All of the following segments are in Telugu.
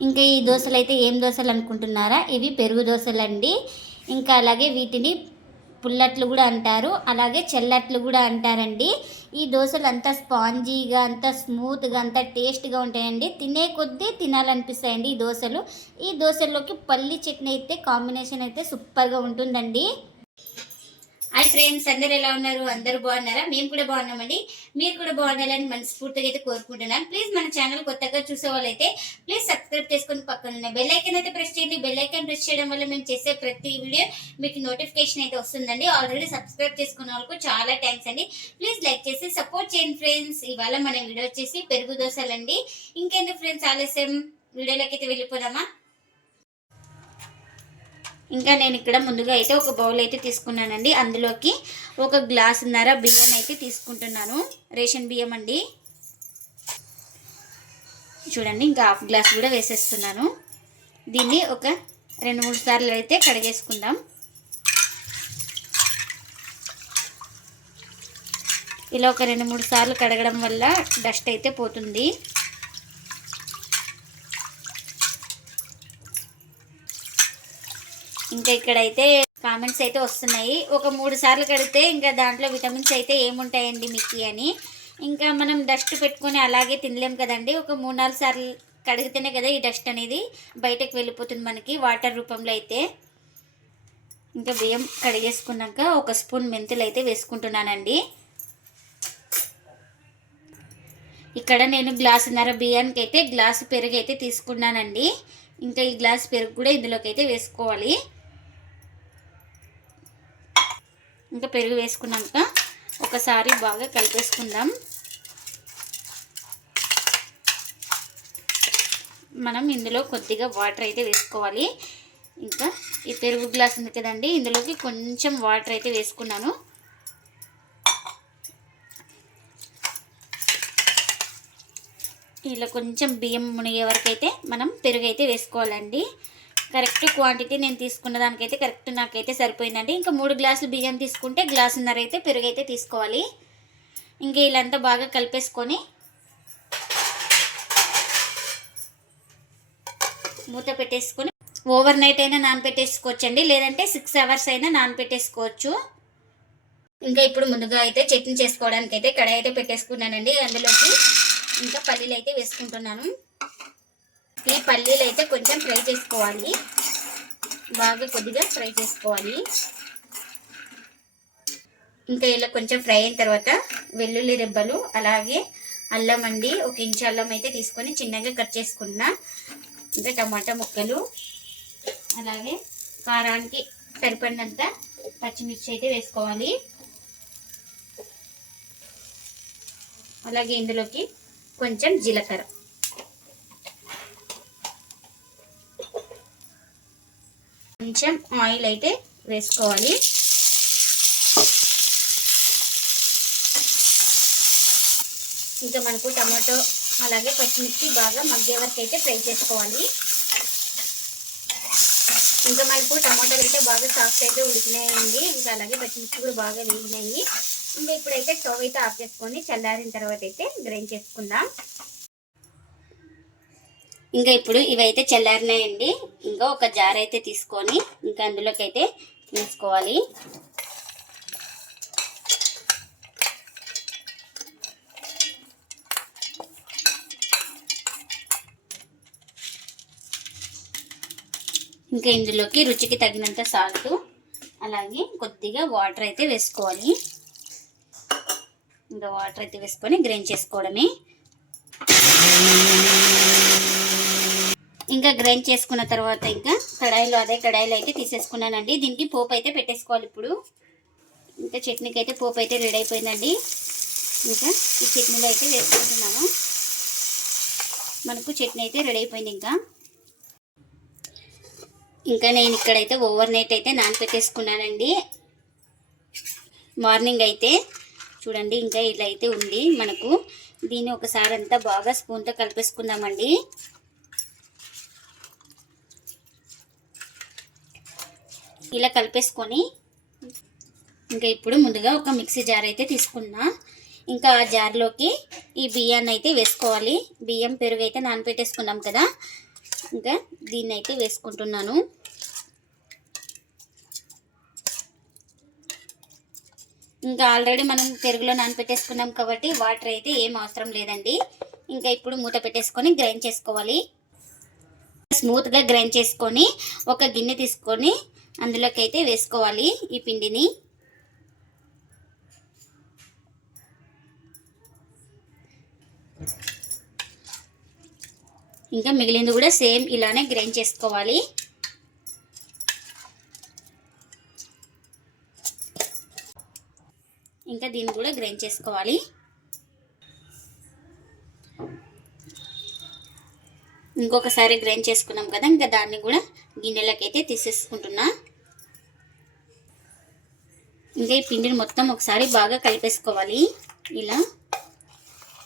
ఇంకా ఈ దోశలు అయితే ఏం దోశలు అనుకుంటున్నారా? ఇవి పెరుగు దోశలు అండి ఇంకా అలాగే వీటిని పుల్లట్లు కూడా అంటారు. అలాగే చెల్లట్లు కూడా అంటారండి. ఈ దోశలు అంతా స్పాంజీగా అంతా స్మూత్గా అంతా టేస్ట్గా ఉంటాయండి. తినే కొద్దీ తినాలనిపిస్తాయండి ఈ దోశలు. ఈ దోశల్లోకి పల్లి చట్నీ అయితే కాంబినేషన్ అయితే సూపర్గా ఉంటుందండి. హాయ్ ఫ్రెండ్స్ అందరు ఎలా ఉన్నారు? అందరూ బాగున్నారా? మేము కూడా బాగున్నామండి. మీరు కూడా బాగుండాలని మనస్ఫూర్తిగా అయితే కోరుకుంటున్నాను ప్లీజ్ మన ఛానల్ కొత్తగా చూసే వాళ్ళైతే ప్లీజ్ సబ్స్క్రైబ్ చేసుకుని పక్కన ఉన్న బెల్ ఐకన్ అయితే ప్రెస్ చేయండి. బెల్ ఐకన్ ప్రెస్ చేయడం వల్ల మేము చేసే ప్రతి వీడియో మీకు నోటిఫికేషన్ అయితే వస్తుందండి. ఆల్రెడీ సబ్స్క్రైబ్ చేసుకున్న వాళ్ళకు చాలా థ్యాంక్స్ అండి. ప్లీజ్ లైక్ చేసి సపోర్ట్ చేయండి ఫ్రెండ్స్ ఇవాళ మన వీడియో వచ్చేసి పెరుగు దోశలండి. ఇంకెందుకు ఫ్రెండ్స్ ఆలస్యం? వీడియోలోకి అయితే వెళ్ళిపోదామా? ఇంకా నేను ఇక్కడ ముందుగా అయితే ఒక బౌల్ అయితే తీసుకున్నానండి. అందులోకి ఒక గ్లాసున్నర బియ్యం అయితే తీసుకుంటున్నాను. రేషన్ బియ్యం అండి. చూడండి ఇంకా హాఫ్ గ్లాస్ కూడా వేసేస్తున్నాను. దీన్ని ఒక రెండు మూడు సార్లు అయితే కడిగేసుకుందాం. ఇలా ఒక రెండు మూడు సార్లు కడగడం వల్ల డస్ట్ అయితే పోతుంది. ఇంకా ఇక్కడైతే కామెంట్స్ అయితే వస్తున్నాయి. ఒక మూడు సార్లు కడిగితే ఇంకా దాంట్లో విటమిన్స్ అయితే ఏముంటాయండి మీకు అని. ఇంకా మనం డస్ట్ పెట్టుకొని అలాగే తినలేం కదండి. ఒక మూడు నాలుగు సార్లు కడిగితేనే కదా ఈ డస్ట్ అనేది బయటకు వెళ్ళిపోతుంది మనకి వాటర్ రూపంలో అయితే. ఇంకా బియ్యం కడిగేసుకున్నాక ఒక స్పూన్ మెంతులు అయితే వేసుకుంటున్నానండి. ఇక్కడ నేను గ్లాసున్నర బియ్యానికి అయితే గ్లాసు పెరుగు అయితే తీసుకున్నానండి. ఇంకా ఈ గ్లాస్ పెరుగు కూడా ఇందులోకి అయితే వేసుకోవాలి. ఇంకా పెరుగు వేసుకున్నాక ఒకసారి బాగా కలిపేసుకుందాం. మనం ఇందులో కొద్దిగా వాటర్ అయితే వేసుకోవాలి. ఇంకా ఈ పెరుగు గ్లాస్ ఉంది కదండి ఇందులోకి కొంచెం వాటర్ అయితే వేసుకున్నాను. ఇలా కొంచెం బియ్యం మునిగే వరకు అయితే మనం పెరుగు అయితే వేసుకోవాలండి. కరెక్ట్ క్వాంటిటీ నేను తీసుకున్న దానికైతే కరెక్ట్ నాకైతే సరిపోయిందండి. ఇంకా మూడు గ్లాసులు బియ్యం తీసుకుంటే గ్లాసున్నర అయితే పెరుగు అయితే తీసుకోవాలి. ఇంకా వీళ్ళంతా బాగా కలిపేసుకొని మూత పెట్టేసుకొని ఓవర్ నైట్ అయినా నానపెట్టేసుకోవచ్చండి. లేదంటే సిక్స్ అవర్స్ అయినా నానపెట్టేసుకోవచ్చు. ఇంకా ఇప్పుడు ముందుగా అయితే చట్నీ చేసుకోవడానికి అయితే కడాయి అయితే పెట్టేసుకున్నానండి. అందులోకి ఇంకా పల్లీలు అయితే వేసుకుంటున్నాను. ఈ పల్లీలు అయితే కొంచెం ఫ్రై చేసుకోవాలి. బాగా కొద్దిగా ఫ్రై చేసుకోవాలి. ఇంకా ఇలా కొంచెం ఫ్రై అయిన తర్వాత వెల్లుల్లి రెబ్బలు అలాగే అల్లం అండి ఒక ఇంచు అల్లం అయితే తీసుకొని చిన్నగా కట్ చేసుకున్నా ఇంకా టమాటా ముక్కలు అలాగే కారానికి సరిపడినంత పచ్చిమిర్చి అయితే వేసుకోవాలి. అలాగే ఇందులోకి కొంచెం జీలకర్ర. కొంచెం ఆయిల్ అయితే వేసుకోవాలి. ఇంకా మనకు టమాటో అలాగే పచ్చిమిర్చి బాగా మగ్గే వరకు అయితే ఫ్రై చేసుకోవాలి. ఇంకా మనకు టమాటాలు అయితే బాగా సాఫ్ట్ అయితే ఉడికినాయండి. ఇంకా అలాగే పచ్చిమిర్చి కూడా బాగా వేగినాయి. ఇంకా ఇప్పుడైతే స్టవ్ అయితే ఆఫ్ చేసుకొని చల్లారిన తర్వాత అయితే గ్రైండ్ చేసుకుందాం. ఇంకా ఇప్పుడు ఇవైతే చల్లారినాయండి. ఇంకా ఒక జార్ అయితే తీసుకొని ఇంకా అందులోకి అయితే వేసుకోవాలి ఇంకా ఇందులోకి రుచికి తగినంత సాల్ట్ అలాగే కొద్దిగా వాటర్ అయితే వేసుకోవాలి. ఇంకా వాటర్ అయితే వేసుకొని గ్రైండ్ చేసుకోవడమే. ఇంకా గ్రైండ్ చేసుకున్న తర్వాత ఇంకా కడాయిలో అదే కడాయిలో అయితే తీసేసుకున్నానండి. దీనికి పోపు అయితే పెట్టేసుకోవాలి ఇప్పుడు. ఇంకా చట్నీకి అయితే పోపు అయితే రెడీ అయిపోయిందండి. ఇంకా ఈ చట్నీలో అయితే వేసుకుంటున్నాను. మనకు చట్నీ అయితే రెడీ అయిపోయింది ఇంకా. ఇంకా నేను ఇక్కడైతే ఓవర్ నైట్ అయితే నానపెట్టేసుకున్నానండి. మార్నింగ్ అయితే చూడండి ఇంకా ఇలా అయితే ఉంది మనకు. దీన్ని ఒకసారి అంతా బాగా స్పూన్తో కలిపేసుకుందామండి. ఇలా కలిపేసుకొని ఇంకా ఇప్పుడు ముందుగా ఒక మిక్సీ జార్ అయితే తీసుకున్నా ఇంకా ఆ జార్లోకి ఈ బియ్యాన్ని అయితే వేసుకోవాలి. బియ్యం పెరుగు అయితే నానపెట్టేసుకున్నాం కదా. ఇంకా దీన్ని అయితే వేసుకుంటున్నాను. ఇంకా ఆల్రెడీ మనం పెరుగులో నానపెట్టేసుకున్నాం కాబట్టి వాటర్ అయితే ఏం అవసరం లేదండి. ఇంకా ఇప్పుడు మూత పెట్టేసుకొని గ్రైండ్ చేసుకోవాలి. స్మూత్గా గ్రైండ్ చేసుకొని ఒక గిన్నె తీసుకొని అందులోకైతే వేసుకోవాలి ఈ పిండిని. ఇంకా మిగిలింది కూడా సేమ్ ఇలానే గ్రైండ్ చేసుకోవాలి. ఇంకా దీన్ని కూడా గ్రైండ్ చేసుకోవాలి. ఇంకొకసారి గ్రైండ్ చేసుకున్నాం కదా ఇంకా దాన్ని కూడా గిన్నెలకైతే అయితే తీసేసుకుంటున్నా. ఇంకా ఈ పిండిని మొత్తం ఒకసారి బాగా కలిపేసుకోవాలి. ఇలా.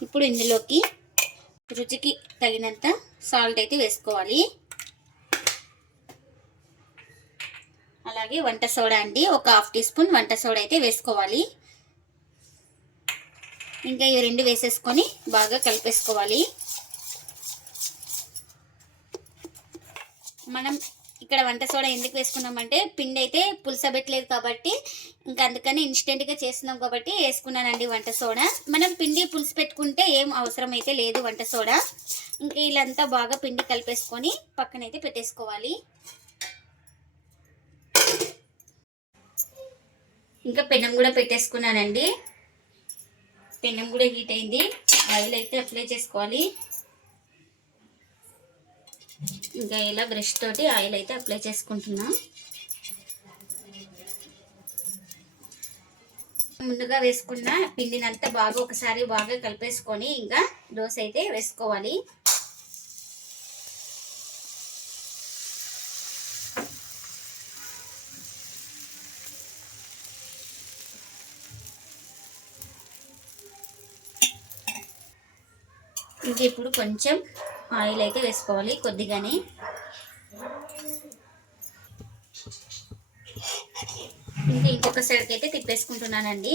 ఇప్పుడు ఇందులోకి రుచికి తగినంత సాల్ట్ అయితే వేసుకోవాలి. అలాగే వంట సోడా అండి. ఒక హాఫ్ టీ స్పూన్ వంట సోడా అయితే వేసుకోవాలి. ఇంకా ఇవి రెండు వేసేసుకొని బాగా కలిపేసుకోవాలి. మనం ఇక్కడ వంట సోడా ఎందుకు వేసుకున్నామంటే పిండి అయితే పులుసబెట్టలేదు కాబట్టి ఇంకా అందుకని ఇన్స్టెంట్గా చేస్తున్నాం కాబట్టి వేసుకున్నానండి వంట సోడా. మనం పిండి పులుసు పెట్టుకుంటే ఏం అవసరం అయితే లేదు వంట సోడా. ఇంకా ఇలాంతా బాగా పిండి కలిపేసుకొని పక్కనైతే పెట్టేసుకోవాలి. ఇంకా పెనం కూడా పెట్టేసుకున్నానండి. పెనం కూడా హీట్ అయింది. ఆయిల్ అయితే అప్లై చేసుకోవాలి. ఇంకా ఇలా బ్రష్ తోటి ఆయిల్ అయితే అప్లై చేసుకుంటున్నా. ముందుగా వేసుకున్న పిండినంతా బాగా ఒకసారి బాగా కలిపేసుకొని ఇంకా దోశ అయితే వేసుకోవాలి. ఇంక ఇప్పుడు కొంచెం ఆయిల్ అయితే వేసుకోవాలి కొద్దిగానే. ఇంకా ఇంకొక సైడ్కి అయితే తిప్పేసుకుంటున్నానండి.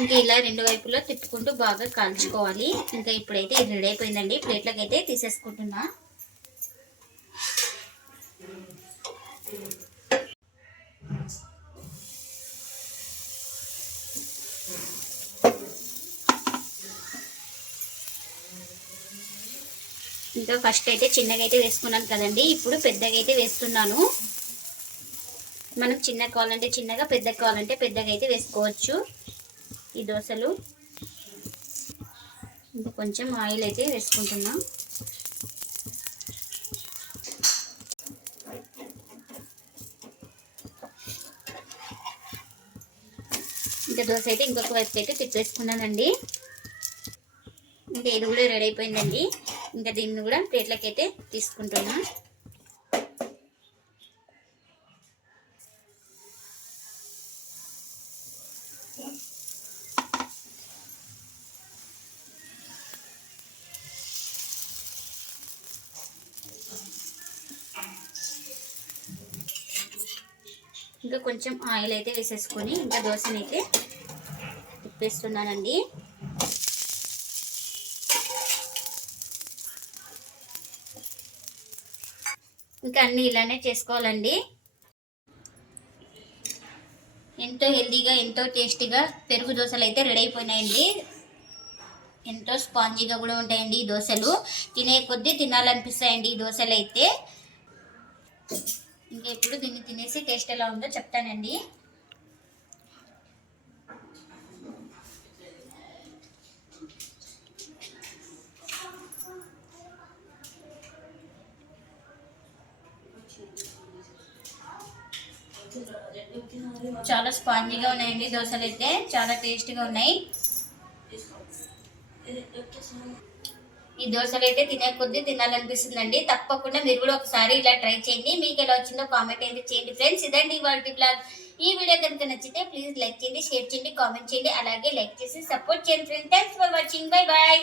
ఇంకా ఇలా రెండు వైపులో తిప్పుకుంటూ బాగా కాల్చుకోవాలి. ఇంకా ఇప్పుడైతే ఇది రెడీ అయిపోయిందండి. ప్లేట్లోకి అయితే తీసేసుకుంటున్నా. ఇంకా ఫస్ట్ అయితే చిన్నగా అయితే వేసుకున్నాను కదండి. ఇప్పుడు పెద్దగా అయితే వేస్తున్నాను. మనం చిన్న కావాలంటే చిన్నగా పెద్ద కావాలంటే పెద్దగా అయితే వేసుకోవచ్చు. ఈ దోశలు. ఇంకా కొంచెం ఆయిల్ అయితే వేసుకుంటున్నాం. ఇంకా దోశ అయితే ఇంకొక వైపు అయితే తిప్పేసుకున్నానండి. ఇంకా ఇది కూడా రెడీ అయిపోయిందండి. ఇంకా దీన్ని కూడా ప్లేట్లకి అయితే తీసుకుంటున్నా. ఇంకా కొంచెం ఆయిల్ అయితే వేసేసుకొని ఇంకా దోశనైతే అయితే తిప్పేస్తున్నానండి ఇంకా అన్నీ ఇలానే చేసుకోవాలండి. ఎంతో హెల్తీగా ఎంతో టేస్టీగా పెరుగు దోశలు అయితే రెడీ అయిపోయినాయండి. ఎంతో స్పాంజీగా కూడా ఉంటాయండి ఈ దోశలు. తినే కొద్దీ తినాలనిపిస్తాయండి ఈ దోశలు అయితే ఇంకా ఇప్పుడు దీన్ని తినేసి టేస్ట్ ఎలా ఉందో చెప్తానండి. చాలా స్పాంజీగా ఉన్నాయండి. దోశలు అయితే చాలా టేస్ట్గా ఉన్నాయి. ఈ దోశలు అయితే తినే కొద్దీ తినాలనిపిస్తుందండి. తప్పకుండా మీరు కూడా ఒకసారి ఇలా ట్రై చేయండి. మీకు ఎలా వచ్చిందో కామెంట్ అయితే చేయండి ఫ్రెండ్స్. ఇదండి ఇవాళ బ్లాగ్. ఈ వీడియో కనుక నచ్చితే ప్లీజ్ లైక్ చేయండి షేర్ చేయండి కామెంట్ చేయండి. అలాగే లైక్ చేసి సపోర్ట్ చేయండి friends. Thanks for watching. Bye bye.